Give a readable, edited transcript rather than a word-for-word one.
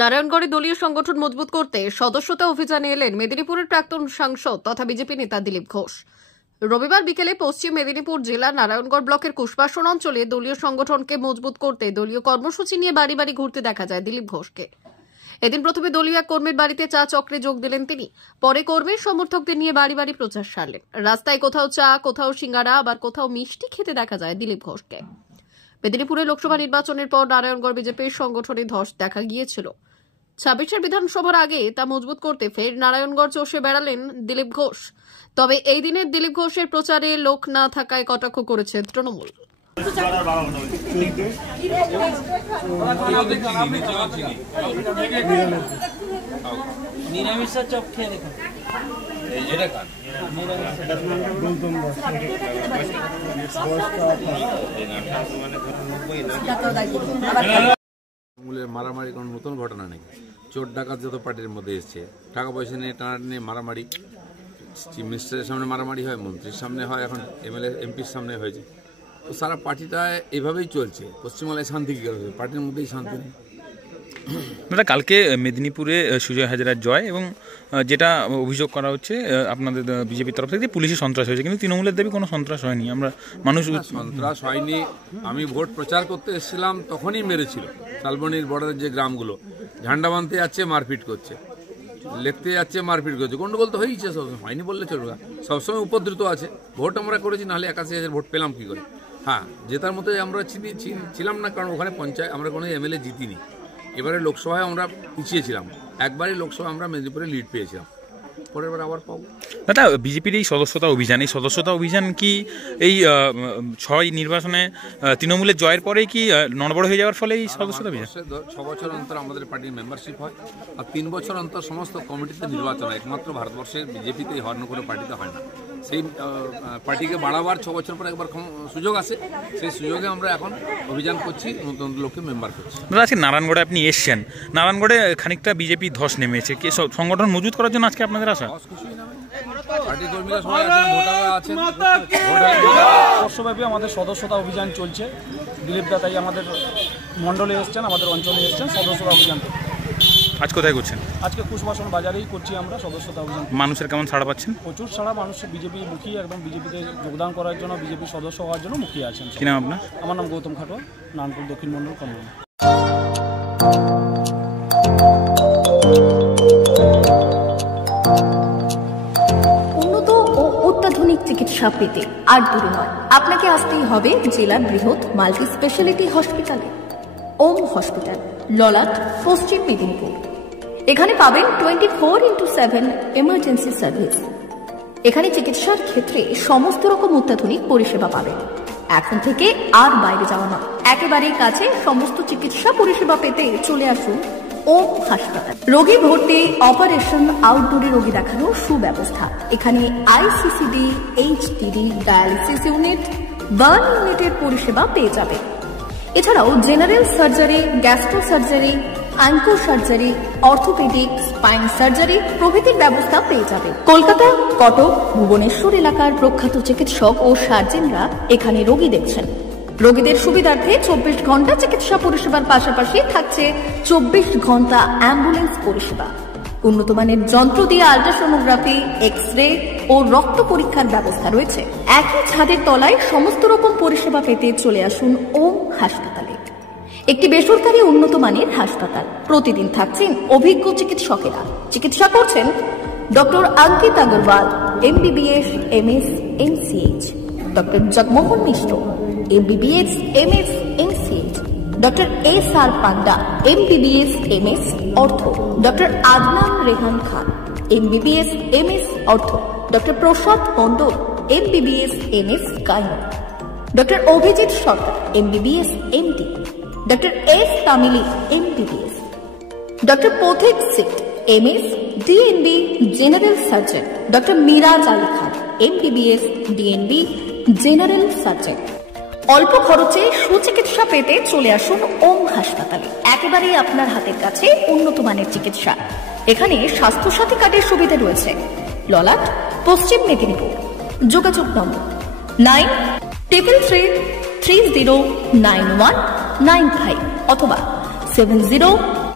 নারায়ণগড়ে দলীয় সংগঠন মজবুত করতে সদস্যতা অভিযানে এলেন মেদিনীপুরের প্রাক্তন সাংসদ তথা বিজেপি নেতা দিলীপ ঘোষ। রবিবার বিকেলে পশ্চিম মেদিনীপুর জেলার নারায়ণগড় ব্লকের কুশবাসন অঞ্চলে দলীয় সংগঠনকে মজবুত করতে দলীয় কর্মসূচি নিয়ে বাড়ি বাড়ি ঘুরতে দেখা যায় দিলীপ ঘোষকে। এদিন প্রথমে দলীয় এক কর্মীর বাড়িতে চা চক্রে যোগ দিলেন তিনি, পরে কর্মীর সমর্থকদের নিয়ে বাড়ি বাড়ি প্রচার সারলেন। রাস্তায় কোথাও চা, কোথাও সিঙ্গারা, আবার কোথাও মিষ্টি খেতে দেখা যায় দিলীপ ঘোষকে। মেদিনীপুরে লোকসভা নির্বাচনের পর নারায়ণগড় বিজেপির সংগঠনে ধস দেখা গিয়েছিল। 26 বিধানসভার আগে তা মজবুত করতে ফের নারায়ণগড় চষে বেড়ালেন দিলীপ ঘোষ। তবে এই দিনের দিলীপ ঘোষের প্রচারে লোক না থাকায় কটাক্ষ করেছে তৃণমূল। মারামারি কোনো নতুন ঘটনা নেই। চোর ডাকাত যত পার্টির মধ্যে এসছে, টাকা পয়সা নিয়ে টানাটানি নিয়ে মারামারি, চিফ মিনিস্টারের সামনে মারামারি হয়, মন্ত্রীর সামনে হয়, এখন এমএলএ এমপির সামনে হয়েছে। তো সারা পার্টিটা এভাবেই চলছে। পশ্চিমবাংলায় শান্তি কী করবে? পার্টির মধ্যেই শান্তি নেই। দাদা, কালকে মেদিনীপুরে সুজয় হাজরার জয় এবং যেটা অভিযোগ করা হচ্ছে আপনাদের বিজেপির তরফ থেকে পুলিশের সন্ত্রাস হয়েছে, কিন্তু তৃণমূলের দাবি কোনো সন্ত্রাস হয়নি। আমরা মানুষ সন্ত্রাস হয়নি। আমি ভোট প্রচার করতে এসেছিলাম তখনই মেরেছিল। শালবনির বর্ডারের যে গ্রামগুলো, ঝান্ডা বাঁধতে যাচ্ছে, মারপিট করছে, লিখতে যাচ্ছে, মারপিট করছে। গন্ডগোল তো হয়েছে, সবসময় হয়নি বললে চলবে। সবসময় উপদ্রুত আছে। ভোট আমরা করেছি, নাহলে 81,000 ভোট পেলাম কি করে? হ্যাঁ, জেতার মতো আমরা ছিলাম না, কারণ ওখানে পঞ্চায়েত আমরা কোনো এমএলএ জিতিনি। এবারে লোকসভায় আমরা পিছিয়েছিলাম, একবারই লোকসভা আমরা মেদিনীপুরে লিড পেয়েছিলাম, পরের বার আবার পাবো। দাদা, বিজেপির এই সদস্যতা অভিযান কি এই 6 নির্বাচনে তৃণমূলের জয়ের পরেই কি নড়বড় হয়ে যাওয়ার ফলে এই সদস্যতা অভিযান? 6 বছর অন্তর আমাদের পার্টির মেম্বারশিপ হয়, আর 3 বছর অন্তর সমস্ত কমিটিতে নির্বাচন হয়। একমাত্র ভারতবর্ষের বিজেপিতে এই অন্য কোনো পার্টিতে হয় না। সেই পার্টিকে বাড়াবার 6 বছর পর একবার সুযোগ আসে, সেই সুযোগে আমরা এখন অভিযান করছি, নতুন লোককে মেম্বার করছি। দাদা, আজকে নারায়ণগড়ে আপনি এসছেন, নারায়ণগড়ে খানিকটা বিজেপি ধস নেমেছে, কি সংগঠন মজবুত করার জন্য আজকে আপনাদের আসা? পার্টি কর্মীরা সবাই আছেন, ভোটাররা আছেন। বর্ষব্যাপী আমাদের সদস্যতা অভিযান চলছে। দিলীপ দা তাই আমাদের মণ্ডলে এসছেন, আমাদের অঞ্চলে এসছেন সদস্যতা অভিযান। আজ কোথায় করছেন? আজকে কুশবাসন বাজারেই করছি আমরা সদস্যতা অভিযান। মানুষের কেমন সাড়া পাচ্ছেন? প্রচুর সাড়া। মানুষ বিজেপি মুখী, একদম বিজেপিতে যোগদান করার জন্য, বিজেপি সদস্য হওয়ার জন্য মুখিয়ে আছেন। কি নাম আপনার? আমার নাম গৌতম খাটোয়া, নারায়ণপুর দক্ষিণ মণ্ডল কর্মী। উন্নত ও অত্যাধুনিক চিকিৎসা পেতে আর দূরে নয়, আপনাকে আসতেই হবে জেলার বৃহৎ মাল্টি স্পেশালিটি হসপিটালে, ওম হসপিটাল, ললাট, পশ্চিম মেদিনীপুর। এখানে পাবেন 24x7 এমার্জেন্সি সার্ভিস। এখানে চিকিৎসার ক্ষেত্রে সমস্ত রকম অত্যাধুনিক পরিষেবা পাবেন। এখন থেকে আর বাইরে যাওয়া নয়, একেবারেই কাছে সমস্ত চিকিৎসা পরিষেবা পেতে চলে আসুন ওম হাসপাতাল। রোগী ভর্তি, অপারেশন, আউটডোরে রোগী দেখানোর সুব্যবস্থা। এখানে ICCD, HDD, dialysis unit, burn ইউনিটের পরিষেবা পেয়ে যাবে। এছাড়াও general surgery, gastro surgery, onco surgery, orthopaedic, spine surgery প্রভৃতির ব্যবস্থা পেয়ে যাবে। কলকাতা, কটক, ভুবনেশ্বর এলাকার প্রখ্যাত চিকিৎসক ও সার্জেনরা এখানে রোগী দেখছেন। রোগীদের সুবিধার্থে 24 ঘন্টা চিকিৎসা পরিষেবার পাশাপাশি থাকছে 24 ঘন্টা অ্যাম্বুলেন্স পরিষেবা। উন্নত মানের যন্ত্র দিয়ে আল্ট্রাসোনোগ্রাফি, এক্স-রে ও রক্ত পরীক্ষার ব্যবস্থা রয়েছে। একই ছাদের তলায় সমস্ত রকম পরিষেবা পেতে চলে আসুন ওম হাসপাতালে। একটি বেসরকারি উন্নত মানের হাসপাতাল। প্রতিদিন থাকছেন অভিজ্ঞ চিকিৎসকেরা। চিকিৎসা করছেন doctor Ankit Agarwal, MBBS, MS, MCH, doctor Jagmohan Mishra, MBBS, MS, MCH, doctor SR Panda, MBBS, MS, ortho, doctor Adnan Rehan Khan, MBBS, MS, ortho, doctor Prasad Mondal, MBBS, MS, gyno, doctor Abhijit Sarkar, MBBS, MD, doctor S Tamili, MBBS, doctor Pathik Sit, MS, DNB, general surgeon, doctor Miraj Ali Khan, MBBS, DNB, general surgeon. অল্প খরচে সুচিকিৎসা পেতে চলে আসুন ওম হাসপাতালে। একেবারেই আপনার হাতের কাছে উন্নত মানের চিকিৎসা। এখানে স্বাস্থ্যসাথী কার্ডের সুবিধা রয়েছে। ললাট, পশ্চিম মেদিনীপুর। যোগাযোগ নম্বর 9333309195 অথবা 70